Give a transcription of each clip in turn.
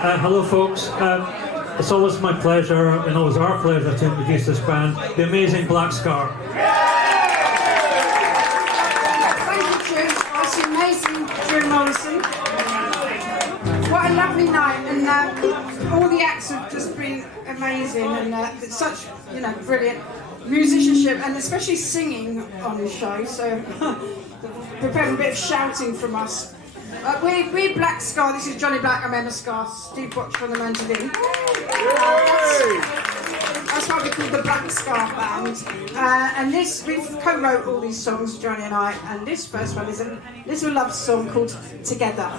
Hello, folks. It's always my pleasure, and always our pleasure, to introduce this band, the amazing Black Scarr. Thank you, Jude. That's the amazing Jude Morrison. What a lovely night, and all the acts have just been amazing, and it's such, brilliant musicianship, and especially singing on the show. So, preparing a bit of shouting from us. We're Black Scarr. This is Johnny Black. I'm Emma Scarr. Steve Watch on the mandolin. That's why we call the Black Scarr Band. And we've co-wrote all these songs, Johnny and I. And this first one is a little love song called Together.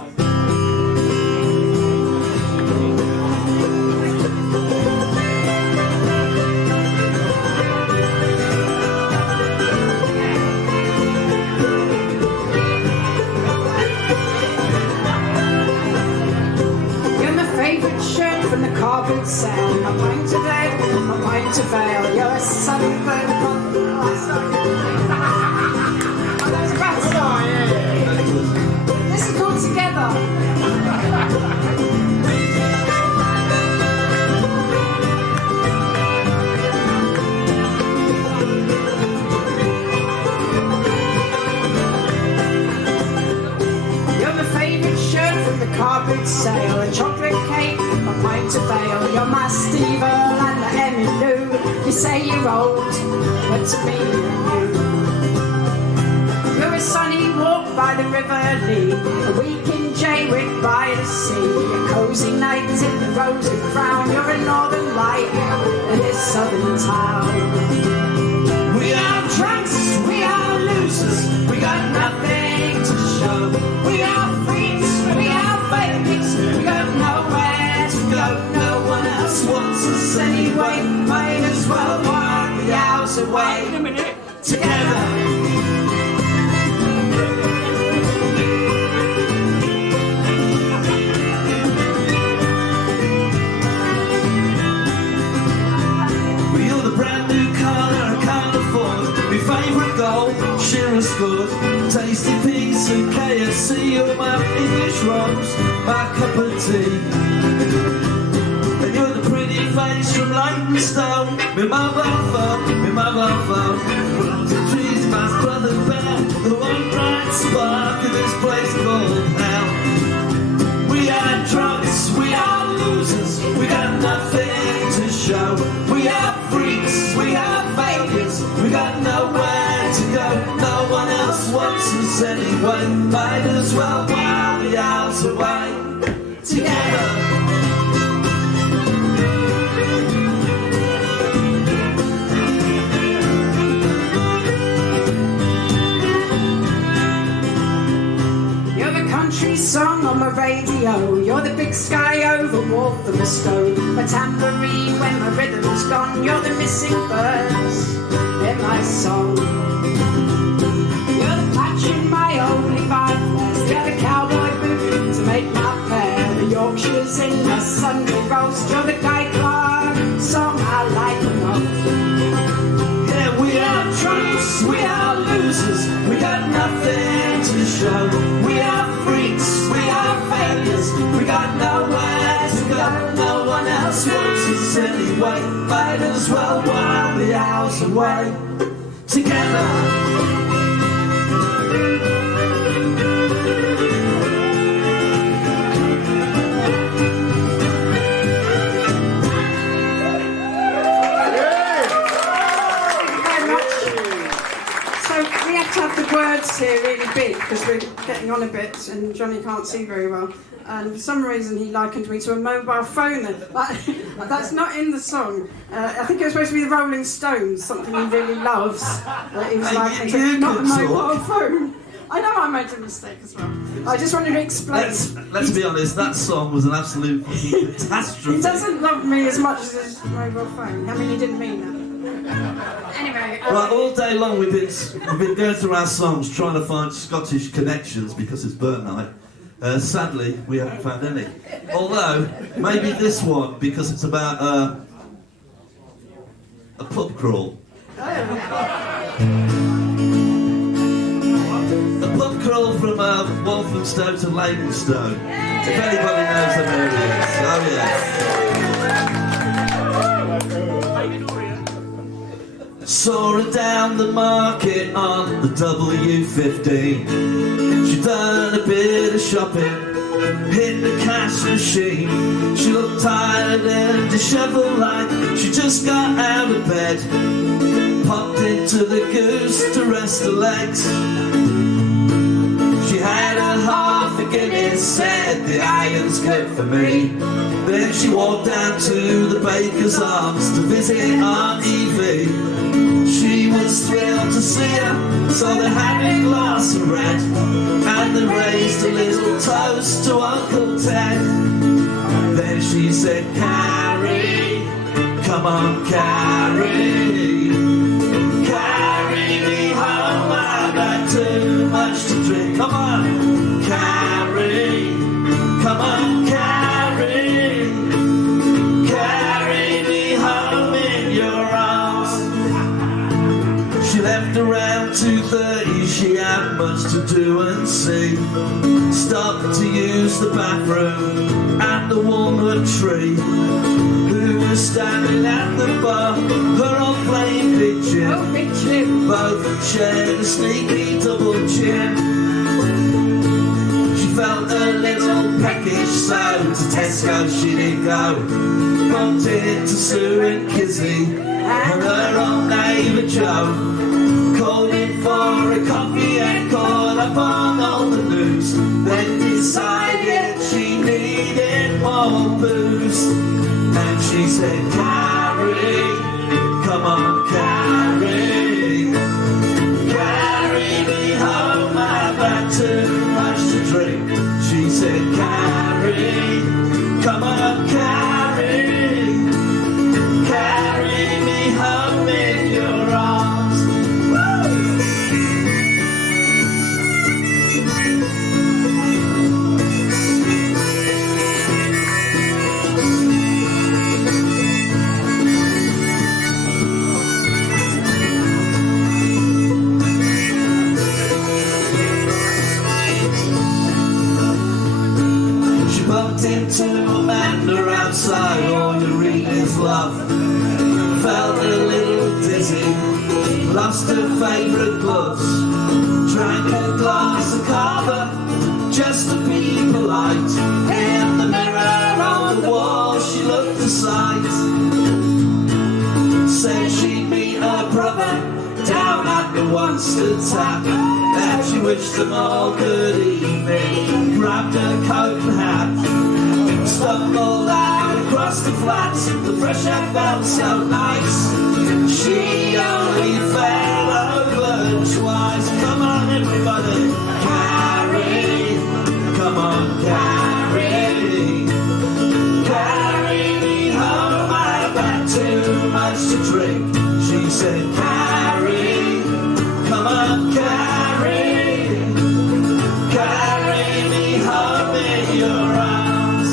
Sound. I'm going to bed, I'm going to veil. You're a sunburned There's a bad song. This is called Together. You're my favourite shirt from the carpet sale. A chocolate cake, a pint of ale. You're my Steve Earle and the Emmy Lou. You say you're old, but to me you're a sunny walk by the River Lee, a week in Jaywick by the sea, a cosy night in the Rose and Crown. You're a northern light in this southern town. We are drunks, we are losers, we got nothing to show. We are freaks, we are babies, we got nowhere to go. No one else wants us anyway. Might as well walk the hours away together. You're the brand new car that I can't afford. My favourite goal, Shearer scored. Tasty pizza, KFC, you're my English rolls, my cup of tea. And you're the pretty face from Leytonstone. My mobile phone, Rose and trees, my brother Bear, the one bright spark in this place called hell. We are drunks, we are losers, we got nothing to show. We are freaks, we are failures, we got nowhere to go. No one else wants us anyway. Might as well while the hours away together. Song on my radio. You're the big sky over Waltham Stone. My tambourine when my rhythm's gone. You're the missing birds in my song. You're the patch in my only vest. You're the cowboy boot to make my pair. The Yorkshire's in my Sunday roast. You're the Guy Clark song I like the most. Yeah, we are drunks, we are losers, we got nothing to show. We are freaks, we are failures, we got nowhere to go. No one else wants us anyway. Might as well while the hours away together. Words here really big because we're getting on a bit and Johnny can't see very well, and for some reason he likened me to a mobile phone. That's not in the song. I think it was supposed to be the Rolling Stones, something he really loves. He was like, not a mobile phone. I know I made a mistake as well. I just wanted to explain. Let's be honest, that song was an absolute catastrophe. He doesn't love me as much as his mobile phone. I mean, he didn't mean that. Anyway, right, all day long we've been going through our songs trying to find Scottish connections because it's Burnt Night. Sadly, we haven't found any. Although, maybe this one because it's about a pub crawl. A pub crawl from Walthamstow to Leytonstone. If anybody knows them areas. W15. She done a bit of shopping, hit the cash machine. She looked tired and dishevelled like she just got out of bed. Popped into the Goose to rest her legs. She had a half a Guinness, said the iron's good for me. Then she walked down to the Baker's Arms to visit Aunt Evie. She was thrilled to see her, so they had a glass of red, and they raised a little toast to Uncle Ted. Then she said, Carrie, come on, Carrie, carry me home, I've had too much to drink. Come on, Carrie, come on, Carrie, carry me home in your arms. She left around 2:30, she had much to do and see. Stopped to use the bathroom and the walnut tree. Who was standing at the bar, her old playing big Jim. Oh, big Jim. Both shared a sneaky double chin. She felt a little peckish, so to Tesco she did go. Bumped into Sue and Kizzy and her old neighbour Joe. Called in for a coffee and caught up on all the news. Then decided she needed more booze. And she said, Carrie, come on, Carrie, carry me home, I've had too much to drink. She said, Carrie, come on, Carrie, carry me home in your arms. Bumped into Amanda outside, all you read is love. Felt a little dizzy, lost her favourite gloves. Drank a glass of cava, just to be polite. In the mirror on the wall, she looked aside. Said she'd meet her brother down at the Wanstead tap, and she wished them all good evening. Grabbed her coat and hat, stumbled out across the flats. The fresh air felt so nice. She only fell over twice. Come on, everybody, Carrie, come on, Carrie, carry me home, I've had too much to drink. She said, Carrie, come on, Carrie, carry me home in your arms.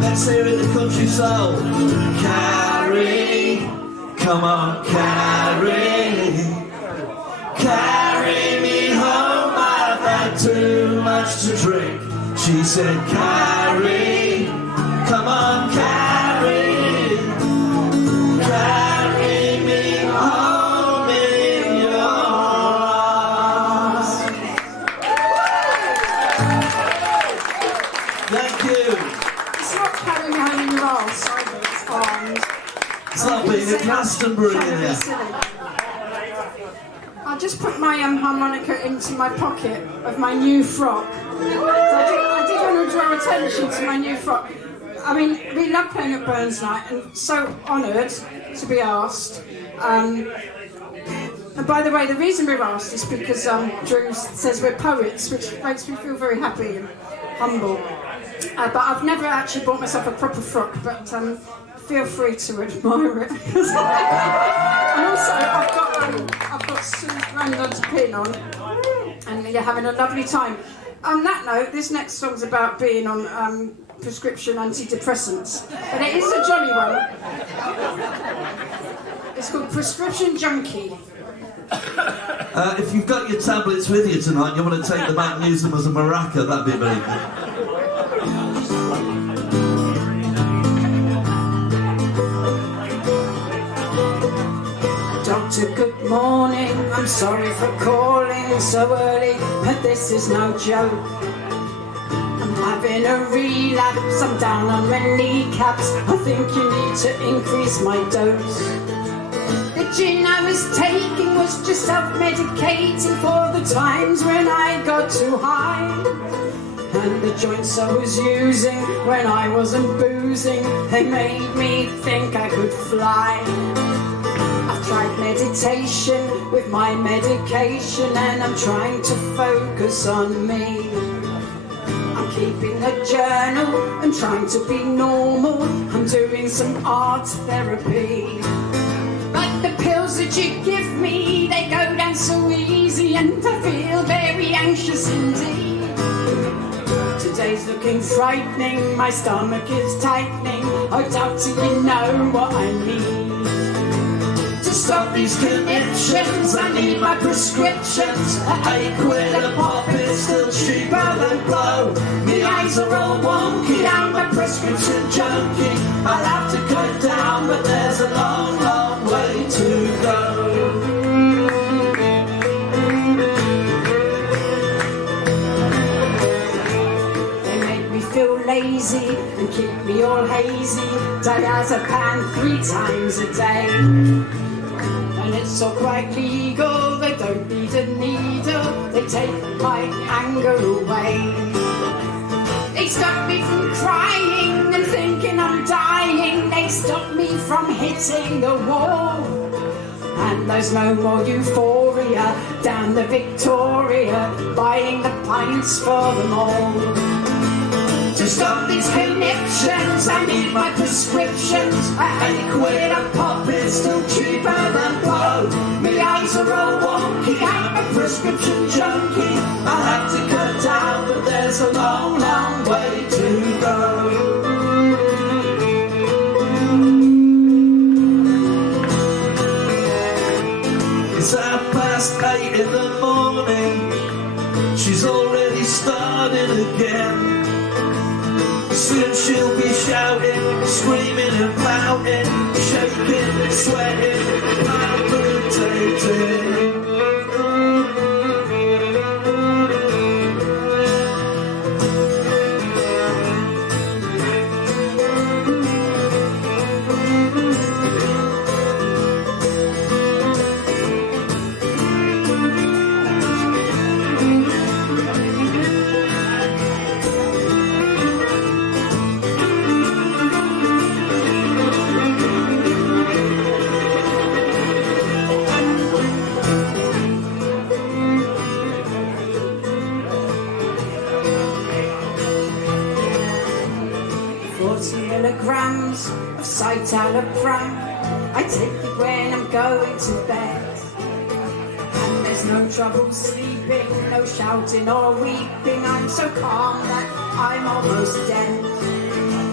Let's hear it, the country soul. Carrie, come on, Carrie, carry me home, I've had too much to drink. She said, Carrie, come on, Carrie, carry me home in your arms. Thank you. It's not carrying home in your arse, either, it's arms. It's like being at Glastonbury in here. I just put my harmonica into my pocket of my new frock. So I did want to draw attention to my new frock. I mean, we love playing at Burns Night and so honoured to be asked. And by the way, the reason we're asked is because Drew says we're poets, which makes me feel very happy and humble. But I've never actually bought myself a proper frock, but feel free to admire it. And also, I've got Tagg-Randall to pin on, and you're having a lovely time. On that note, this next song's about being on prescription antidepressants, but it is a jolly one. It's called Prescription Junkie. If you've got your tablets with you tonight, you want to take them out and use them as a maraca, that'd be very good. Doctor, good morning. I'm sorry for calling so early, but this is no joke. I'm having a relapse, I'm down on my kneecaps. I think you need to increase my dose. The gin I was taking was just self-medicating for the times when I got too high. And the joints I was using when I wasn't boozing, they made me think I could fly. I've tried meditation with my medication, and I'm trying to focus on me. I'm keeping a journal and trying to be normal. I'm doing some art therapy. But the pills that you give me, they go down so easy, and I feel very anxious indeed. Today's looking frightening, my stomach is tightening. Oh doctor, you know what I need. To stop these conniptions, I need my prescriptions. £8 a pop, it's still cheaper than blow. My eyes are all wonky, I'm a prescription junkie. I'll have to cut down, but there's a long, long way to go. They make me feel lazy and keep me all hazy. Diazepam 3 times a day. And it's all quite legal, they don't need a needle, they take my anger away. They stop me from crying and thinking I'm dying, they stop me from hitting the wall. And there's no more euphoria down the Victoria, buying the pints for them all. To stop these conniptions, I need my prescriptions. £8 a pop, it's still cheaper than blow. My eyes are all wonky, I'm a prescription junkie. I'll have to cut down, but there's a long, long way to go. It's 8:30 in the morning. She's already started again. Soon she'll be shouting, screaming and pouting, shaking, sweating, palpitating. Milligrams of citalopram, I take it when I'm going to bed. And there's no trouble sleeping, no shouting or weeping. I'm so calm that I'm almost dead.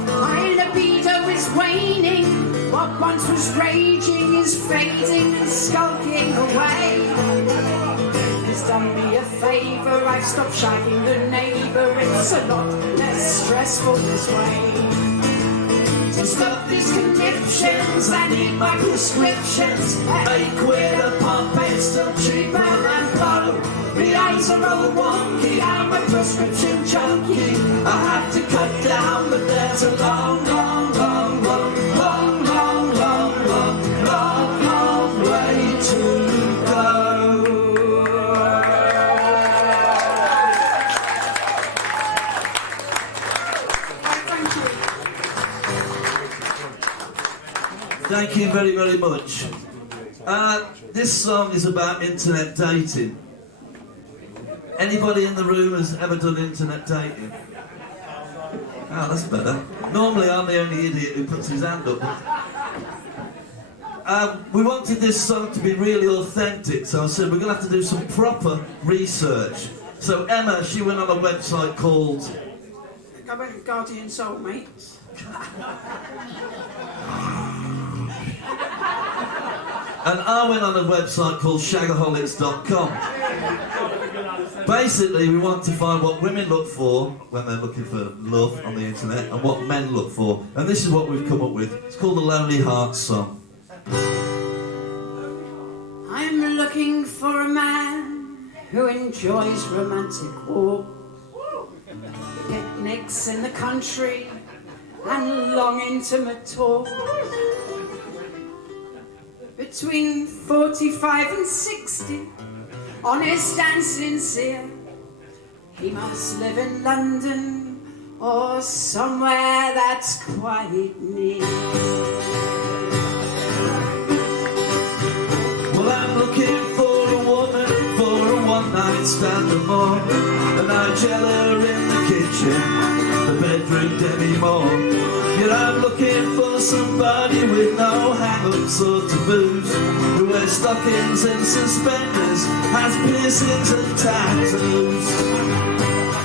My libido is waning, what once was raging is fading and skulking away. It's done me a favour, I've stopped shagging the neighbour. It's a lot less stressful this way. To stop these conniptions, I need my prescriptions. £8 a pop, it's still cheaper than blow. My eyes are all wonky, I'm a prescription junkie. I have to cut down, but there's a long, long, long, long, long, long, long, long, long, long way to go. Thank you very, very much. This song is about internet dating. Anybody in the room has ever done internet dating? Oh, that's better. Normally I'm the only idiot who puts his hand up. We wanted this song to be really authentic, so I said we're going to have to do some proper research. So Emma, she went on a website called... I went Guardian Soulmates. And I went on a website called shagaholics.com. Basically, we want to find what women look for when they're looking for love on the internet and what men look for. And this is what we've come up with. It's called the Lonely Hearts Song. I'm looking for a man who enjoys romantic walks, picnics in the country, and long intimate talks. Between 45 and 60, honest and sincere, he must live in London or somewhere that's quite near. Well, I'm looking for a woman for a one-night stand or more, a Nigella in the kitchen, the bedroom Demi Moore. Yet I'm looking for somebody with no hang-ups or taboos, who wears stockings and suspenders, has piercings and tattoos.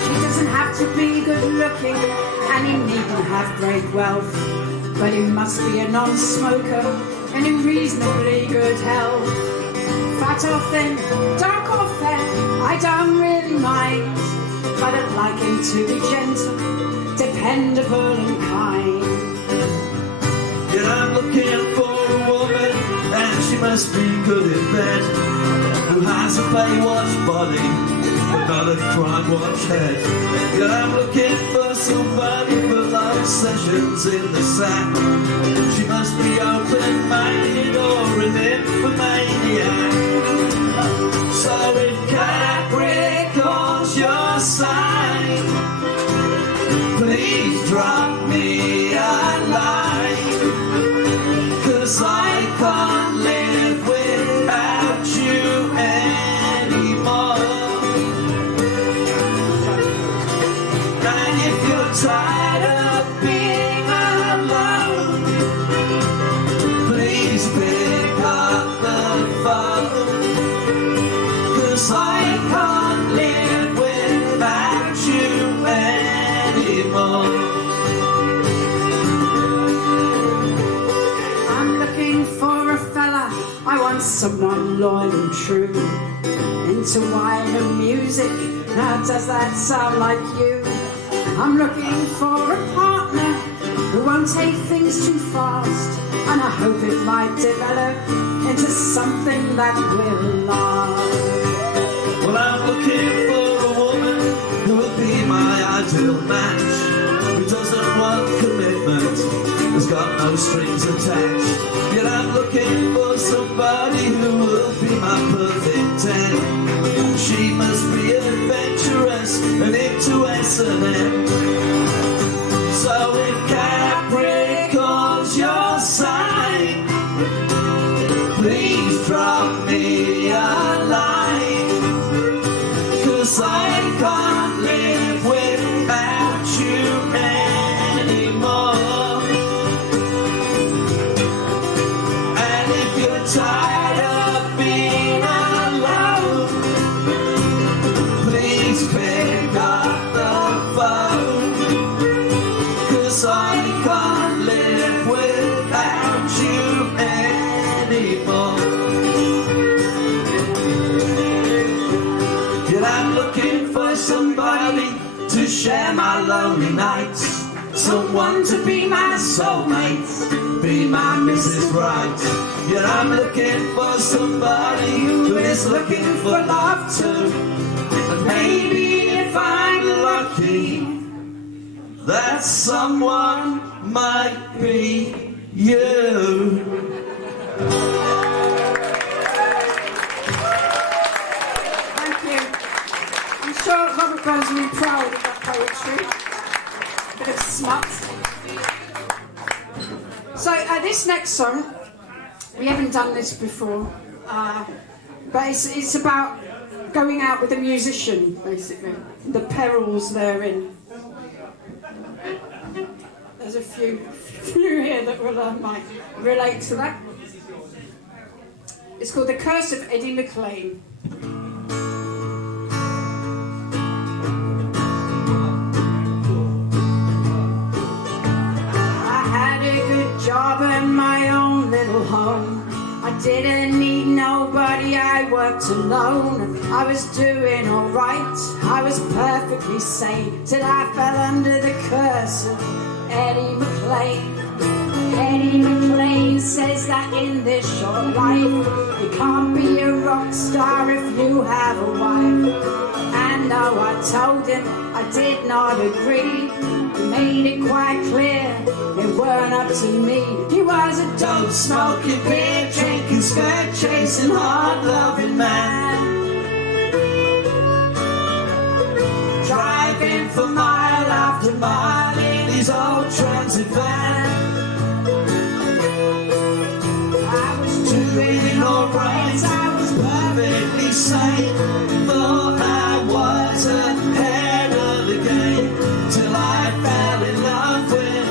He doesn't have to be good looking, and he needn't have great wealth, but he must be a non-smoker and in reasonably good health. Fat or thin, dark or fair, I don't really mind, but I'd like him to be gentle, dependable and kind. Yet I'm looking for a woman, and she must be good in bed, who has a Baywatch body, but not a crime-watch head. Yet I'm looking for somebody for long sessions in the sack. She must be open-minded or an infomaniac. So if Capricorn's your sign, please drop me a line, 'cause I can't live without you anymore. And if you're tired of being alone, please pick up the phone, 'cause I can't live without you anymore. I'm looking for a fella, I want someone loyal and true, into wine and music. Now does that sound like you? I'm looking for a partner who won't take things too fast, and I hope it might develop into something that will last. Well, I'm looking for a woman who will be my ideal match, who doesn't want commitment, has got no strings attached. Yet I'm looking for somebody who will be my perfect 10. She must be adventurous and into S&M. So if Capricorn's your sign, please drop me a line, 'cause I can't live without you anymore. And if you're tired of being alone, please pick up the phone, 'cause I can't live without you anymore. Yet I'm looking for somebody to share my lonely nights, someone to be my soulmate, be my Mrs. Right. Yet I'm looking for somebody who is looking for love too, and maybe if I'm lucky, that someone might be you. Thank you. I'm sure Robert Burns will be proud of that poetry. A bit of smut. So this next song, we haven't done this before, but it's about going out with a musician, basically, the perils therein. There's a few here that will might relate to that. It's called The Curse of Eddie McLean. I had a good job and my own little home. I didn't need nobody, I worked alone. I was doing alright, I was perfectly sane, till I fell under the curse of Eddie McLean. Eddie McLean says that in this short life you can't be a rock star if you have a wife. And though I told him I did not agree, he made it quite clear it weren't up to me. He was a dope smoking, beer drinking, skirt chasing, hard loving man, driving for mile after mile in his old transit van. I was doing alright, I was perfectly sane, thought I was ahead of the game, till I fell in love with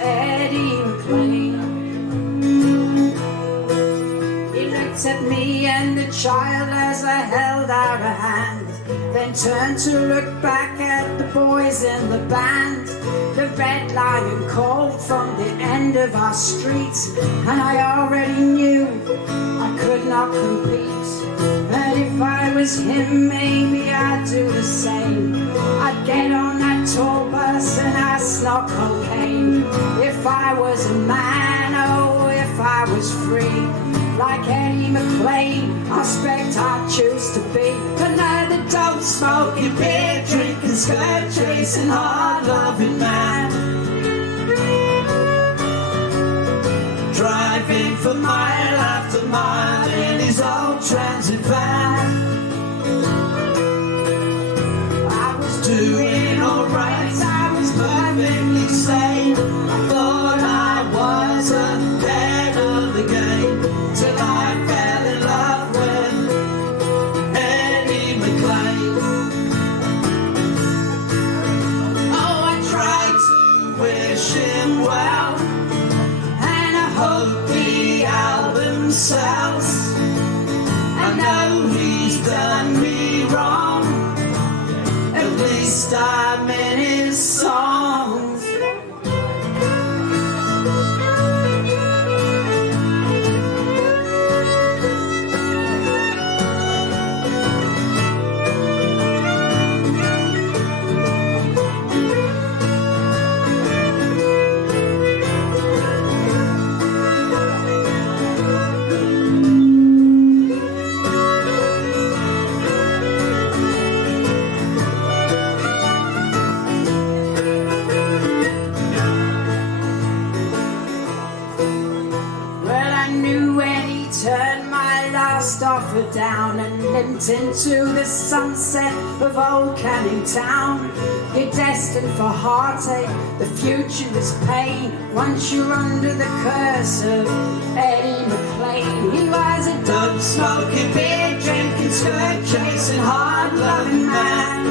Eddie McLean. He looked at me and the child as I held out a hand, then turned to look back at the boys in the band. The Red Lion called from the end of our street, and I already knew I could not compete. And if I was him, maybe I'd do the same. I'd get on that tour bus and I'd snort cocaine. If I was a man, oh, if I was free, like Eddie McLean, I expect I'd choose to be another dope smoking, beer drinking, skirt chasing, hard loving man, driving for mile after mile in his old transit van. I was doing alright, I was perfectly sane, I thought I was ahead of the game, till I fell in love with Eddie McLean. Oh, I tried to wish him well, and I hope the album sells. I know he's done me wrong, at least I'm in his songs. Offer down and limped into the sunset of old Canning Town. You're destined for heartache, the future is pain, once you're under the curse of Eddie McLean. He was a dope smoking, beer drinking, skirt chasing, hard loving man,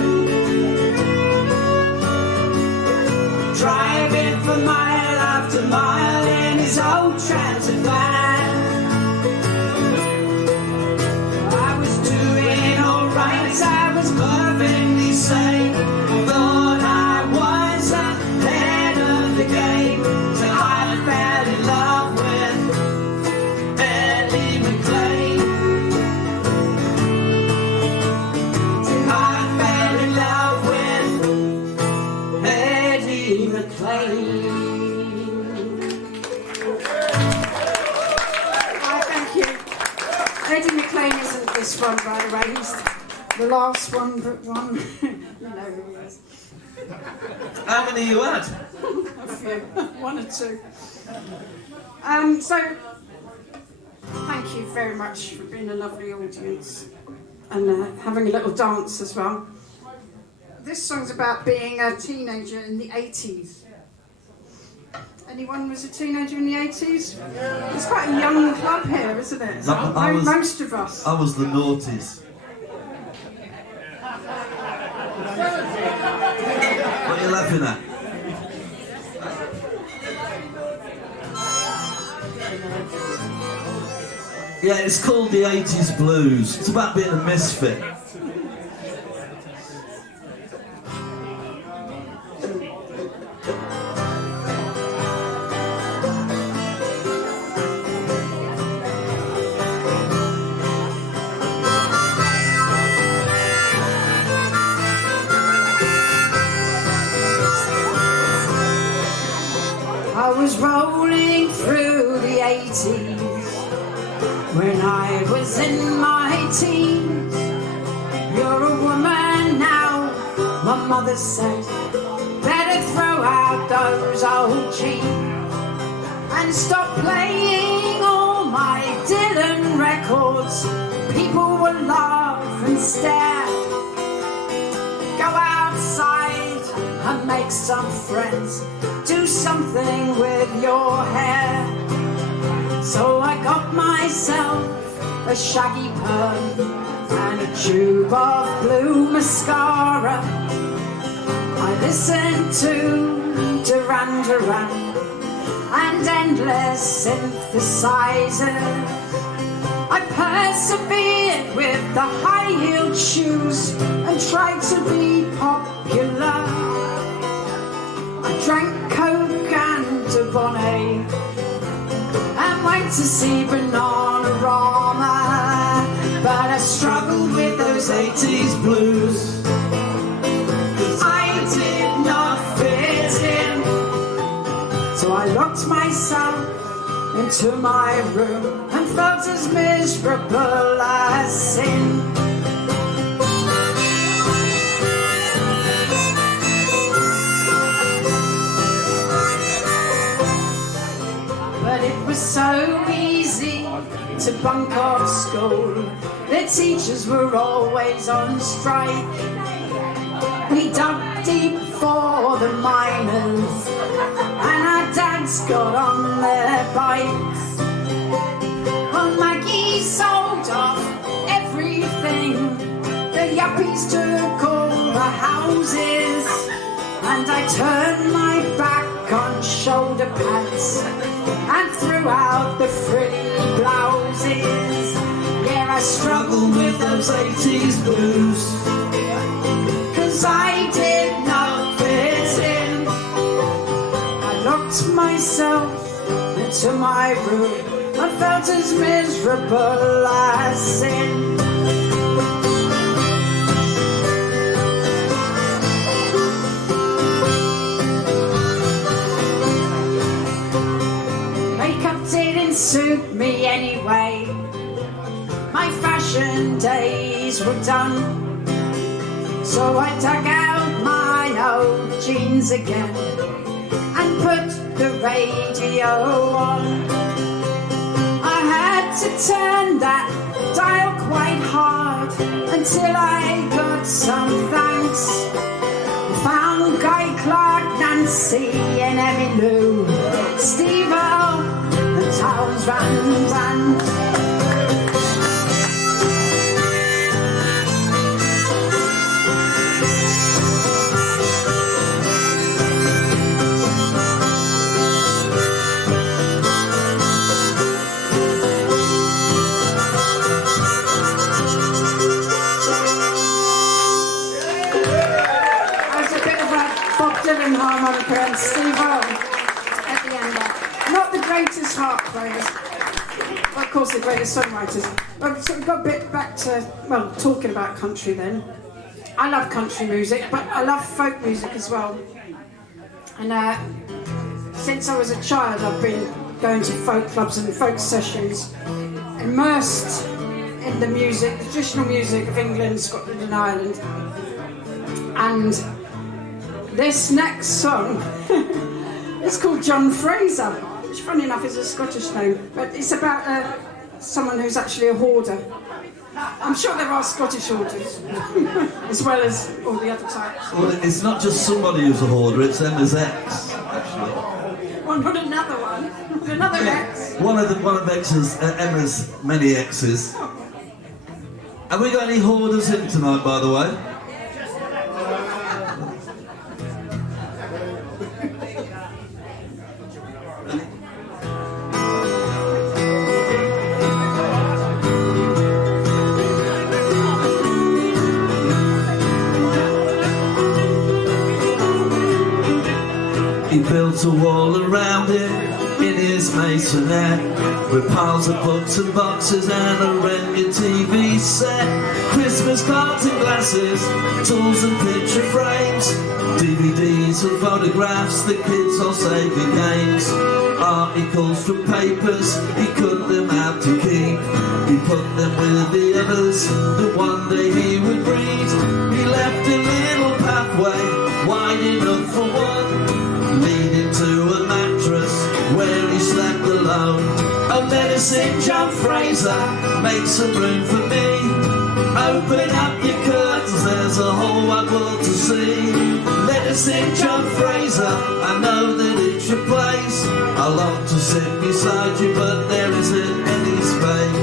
driving for mile after mile in his old transit van. I was perfectly sane, thought I was ahead of the game, till I fell in love with Eddie McLean. Till I fell in love with Eddie McLean. Thank you. Eddie McLean isn't this one, by the way. He's the last one but one. You know who he is. How many you had? A few. One or two. So, thank you very much for being a lovely audience and having a little dance as well. This song's about being a teenager in the 80s. Anyone was a teenager in the 80s? It's quite a young club here, isn't it? Most of us. I was the noughties. What are you laughing at? Yeah, it's called the 80s Blues. It's about being a misfit. rolling through the 80s when I was in my teens. You're a woman now, my mother said. Better throw out those old jeans and stop playing all my Dylan records. People will laugh and stare. Go outside and make some friends. Do something with your hair. So I got myself a shaggy perm and a tube of blue mascara. I listened to Duran Duran and endless synthesizers. I persevered with the high-heeled shoes and tried to be popular. I drank Coke and a Bonnet and went to see Bananarama, but I struggled with those 80s blues. 'Cause I did not fit in, so I locked myself into my room and felt as miserable as sin. But it was so easy to bunk off school. The teachers were always on strike. We dug deep for the miners and our dads got on their bikes. Well, Maggie sold off everything. The yuppies took all the houses, and I turned my back on shoulder pads and threw out the frilly blouses. Yeah, I struggled with those 80s blues, 'cause I did not fit in. I locked myself into my room and felt as miserable as sin. Makeup didn't suit me anyway. My fashion days were done, so I dug out my old jeans again and put the radio on. I had to turn that dial quite hard until I got some thanks. Found Guy Clark, Nancy and Emmylou, Steve-O, the Towns Van Zandt. Harmonica and Steve-O at the end there. Not the greatest harp players, but of course the greatest songwriters. But so we got a bit back to, well, talking about country then. I love country music, but I love folk music as well. And since I was a child, I've been going to folk clubs and folk sessions, immersed in the music, the traditional music of England, Scotland and Ireland. And this next song is called John Fraser, which funny enough is a Scottish name, but it's about someone who's actually a hoarder. I'm sure there are Scottish hoarders, as well as all the other types. Well, it's not just somebody who's a hoarder, it's Emma's ex, actually. Well, not another one, another ex. One of exes, Emma's many exes. Have we got any hoarders in tonight, by the way? He built a wall around him in his Miss Masonette, with piles of books and boxes and a Renya TV set, Christmas cards and glasses, tools and picture frames, DVDs and photographs, the kids all saving games, articles from papers he cut them out to keep. He put them with the others that one day he would read. He left a little pathway wide enough for one, leading to a mattress where he slept alone. Oh, let us in, John Fraser, make some room for me. Open up your curtains, there's a whole wide world to see. Let us in, John Fraser, I know that it's your place. I long to sit beside you, but there isn't any space.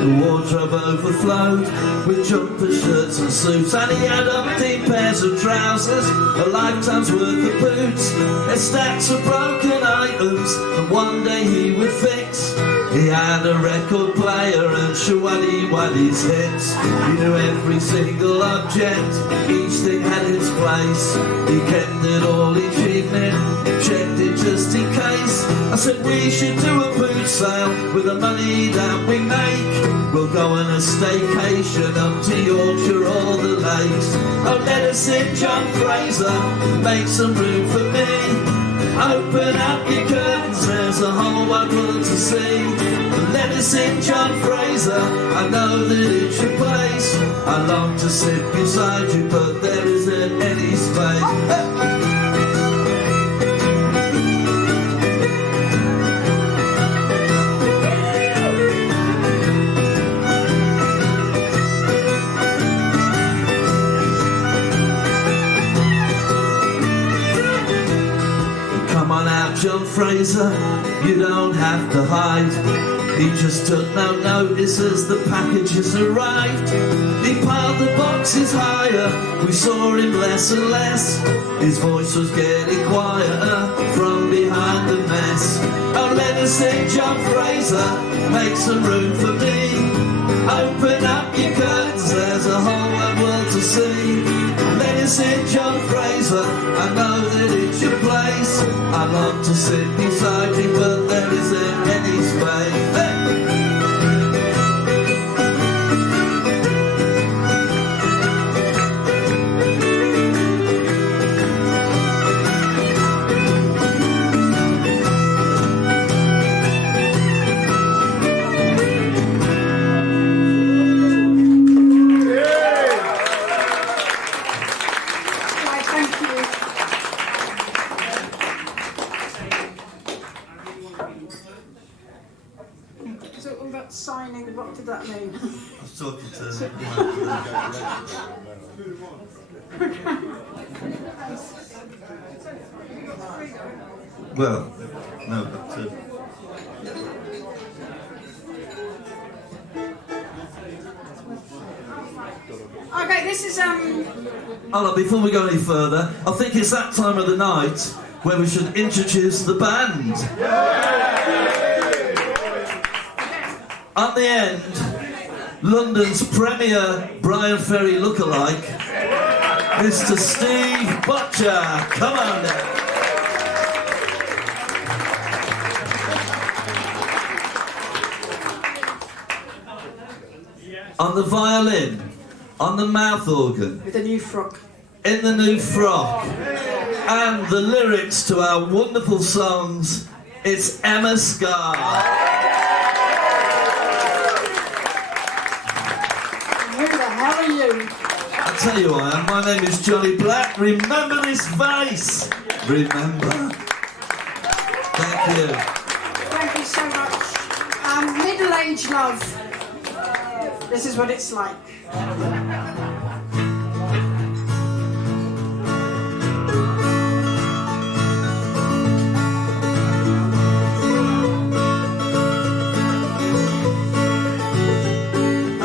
The wardrobe overflowed with jumper shirts and suits, and he had umpteen pairs of trousers, a lifetime's worth of boots, and stacks of broken items that one day he would fix. He had a record player and Shawadi Wadi's hits. He knew every single object, each thing had its place. He kept it all each evening, checked it just in case. I said we should do a boot sale with the money that we make. We'll go on a staycation up to Yorkshire or the lakes. Oh, let us in, John Fraser, make some room for me. Open up your curtains, there's a whole wide world to see. Let us in, John Fraser, I know that it's your place. I long to sit beside you, but there isn't any space. John Fraser, you don't have to hide. He just took no notice as the packages arrived. He piled the boxes higher, we saw him less and less. His voice was getting quieter from behind the mess. Oh, let us in, John Fraser, make some room for me. Open up your curtains, there's a whole wide world to see. Let us in, John Fraser, I know that it's your place. I long to sit beside you, but there isn't any space. Hey! So all that signing, what did that mean? I was talking to well, no, but Okay, this is oh, look, before we go any further, I think it's that time of the night where we should introduce the band. At the end, London's premier Brian Ferry lookalike, Mr. Steve Butcher. Come on down. On the violin, on the mouth organ, with a new frock. in the new frock, and the lyrics to our wonderful songs, it's Emma Scarr. Who the hell are you? I'll tell you who I am. My name is Johnny Black. Remember this face. Remember. Thank you. Thank you so much. Middle-aged love. This is what it's like. I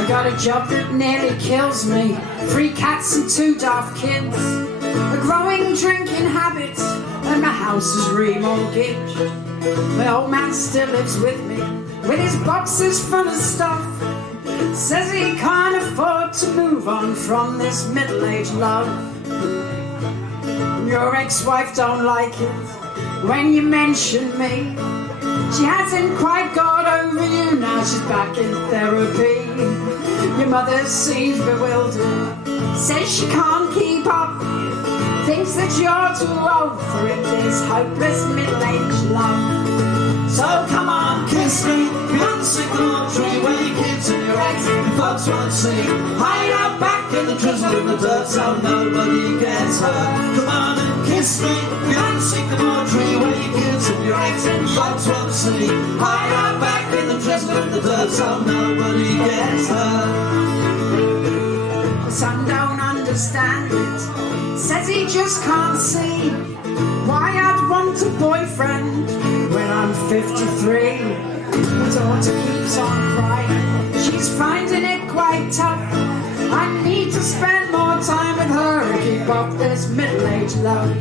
got a job that nearly kills me. 3 cats and 2 daft kids. A growing drinking habit, and my house is remortgaged. My old man still lives with me, with his boxes full of stuff. Says he can't afford to move on from this middle-aged love. Your ex-wife don't like it when you mention me. She hasn't quite got over you, now she's back in therapy. Your mother seems bewildered, says she can't keep up, thinks that you're too old for it, this hopeless middle-aged love. So come on, kiss me beyond the sycamore tree, where your kids and your ex and folks won't see. Hide out back in the drizzle and the dirt so nobody gets hurt. Come on and kiss me beyond the sycamore tree, where your kids and your ex and folks won't see. Hide out back in the drizzle and the dirt so nobody gets hurt. The son don't understand it, says he just can't see why I'd want a boyfriend when I'm 53. My daughter keeps on crying, she's finding it quite tough. I need to spend more time with her and keep up this middle-aged love.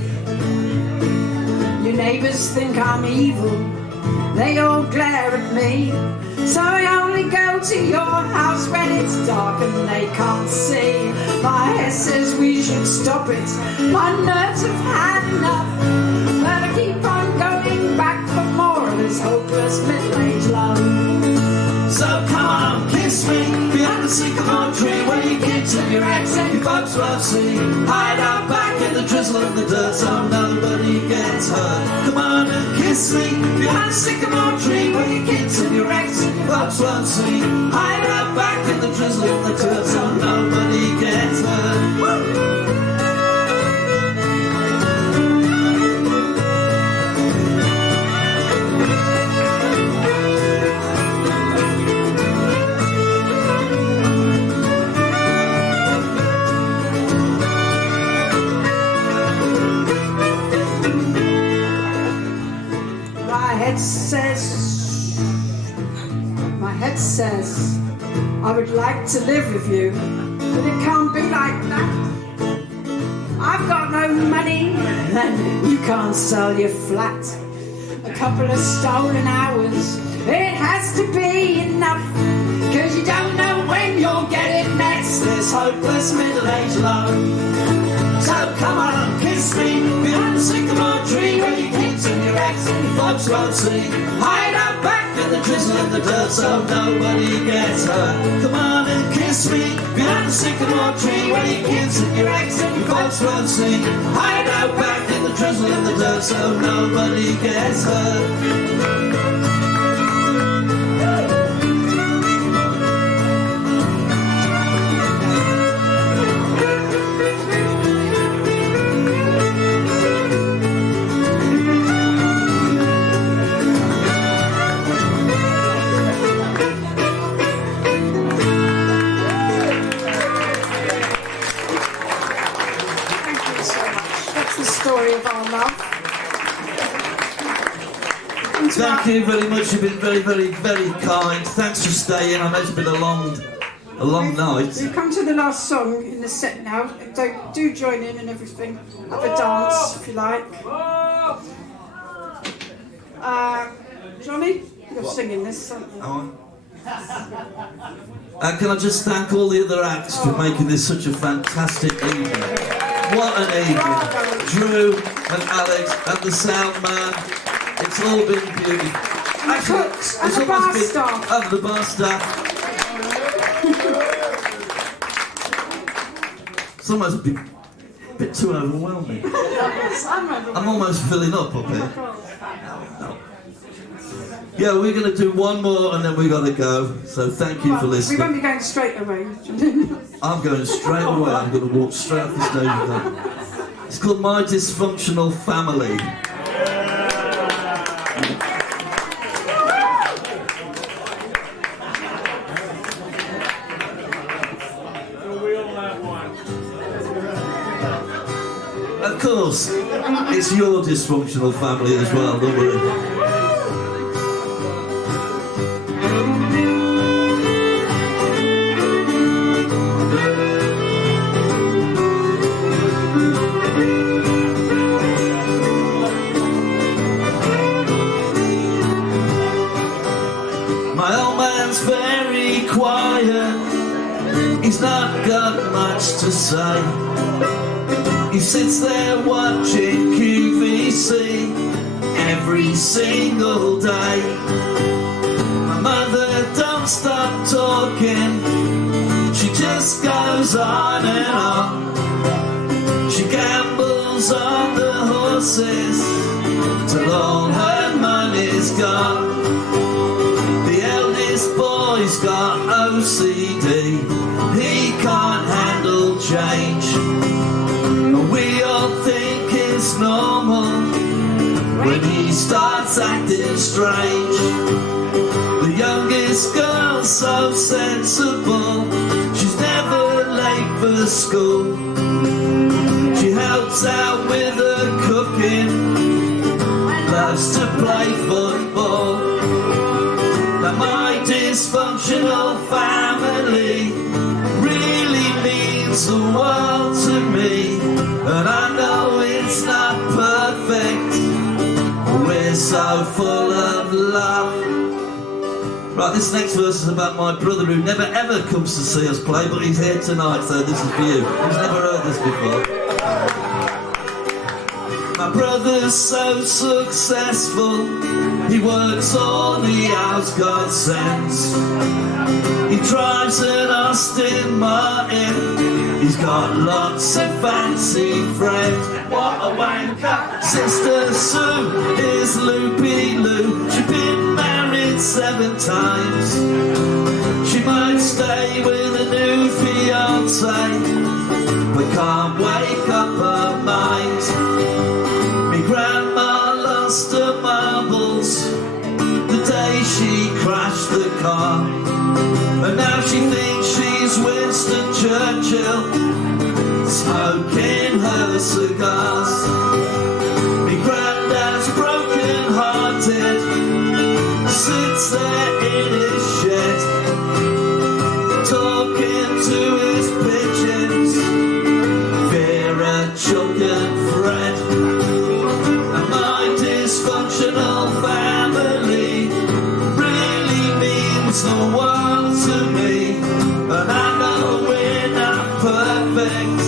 Your neighbours think I'm evil, they all glare at me, so I only go to your house when it's dark and they can't see. My head says we should stop it, my nerves have had enough, but I keep on going back for more of this hopeless middle-aged love. So come on, kiss me beyond the sycamore tree, where your kids and your ex and your folks won't see. Hide out back in the drizzle and the dirt so nobody gets hurt. Come on and kiss me beyond the sycamore tree, where your kids and your ex and your folks won't see. Hide out back in the drizzle and the dirt so nobody gets hurt. Woo! My head says I would like to live with you, but it can't be like that. I've got no money and you can't sell your flat. A couple of stolen hours, it has to be enough, 'cause you don't know when you'll get it next, this hopeless middle-aged love. So come on, kiss me behind the sycamore tree, where your kids and your ex and your folks won't see. Hide out back in the drizzle and the dirt so nobody gets hurt. Come on and kiss me behind the sycamore tree, where your kids and your ex and your folks won't see. Hide out back in the drizzle and the dirt so nobody gets hurt. Thank you very much. You've been very, very, very kind. Thanks for staying. I know it's been a long night. We've come to the last song in the set now. Do join in and everything. Have a dance if you like. Johnny, you're singing this, aren't you? Can I just thank all the other acts for making this such a fantastic evening? What an evening. Drew and Alex and the sound man. It's all been beautiful. And the cooks and the bar staff. And the bar staff. It's almost a bit too overwhelming. I'm almost filling up here. Yeah, we're going to do one more and then we've got to go. So thank you for listening. We won't be going straight away. I'm going straight away. I'm going to walk straight off the stage. It's called My Dysfunctional Family. Of course, it's your dysfunctional family as well, don't worry. say. He sits there watching QVC every single day. My mother don't stop talking, she just goes on and on. She gambles on the horses till all her money's gone. The eldest boy's got OCD, he can't handle change. And we all think it's normal when he starts acting strange. The youngest girl's so sensible, she's never late for school. She helps out with her cooking, loves to play football. Now my dysfunctional family really means the world to me. And I know it's not perfect, we're so full of love. Right, this next verse is about my brother who never ever comes to see us play, but he's here tonight, so this is for you. He's never heard this before. My brother's so successful, he works all the hours God sends. He drives an Austin Martin, he's got lots of fancy friends. What a wanker! Sister Sue is loopy-loo, she's been married 7 times. She might stay with a new fiancé, but can't wake up her mind. Me grandma lost her marbles the day she crashed the car, and now she thinks she's Winston Churchill, smoking her cigars. Me granddad's broken-hearted, sits there in his shed, talking to his pigeons, Vera, Chuck and Fred. And my dysfunctional family really means the world to me. And I know we're not perfect,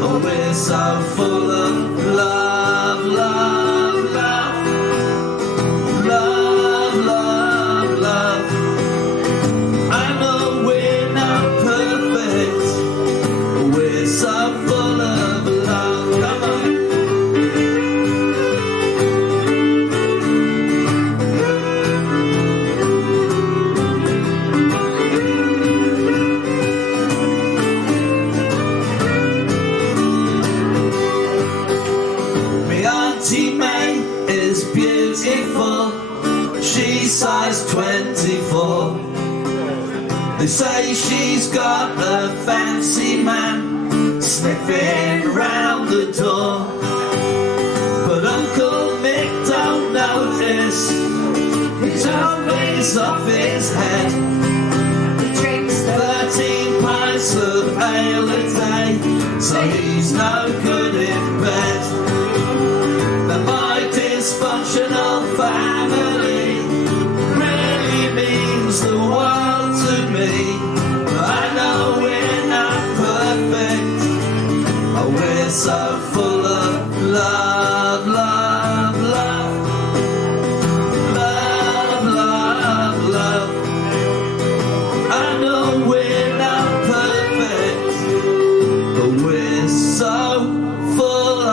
but we're so full of love, love, love, love, love, love. I know we're not perfect, but we're so full of love. Come on. Auntie May is beautiful, she's size 24. They say she's got a fancy man sniffing round the door, but Uncle Mick don't notice, he's always off his head. He drinks 13 pints of ale a day, so he's no good in bed. My dysfunctional family really means the world to me. I know we're not perfect, but we're so full of love, love, love, love, love, love. I know we're not perfect, but we're so full of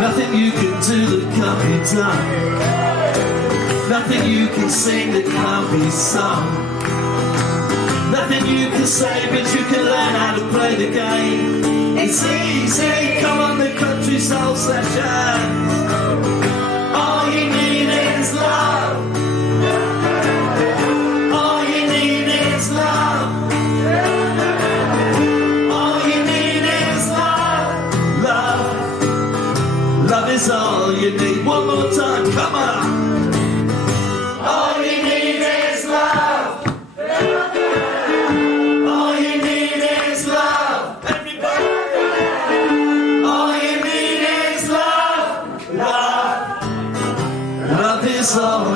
nothing you can do that can't be done. Nothing you can sing that can't be sung. Nothing you can say, but you can learn how to play the game. It's easy, come on the country soul sessions. All you need is love. All you need is love. All you need is love. Love. Love is all you need. One more time, come on. song.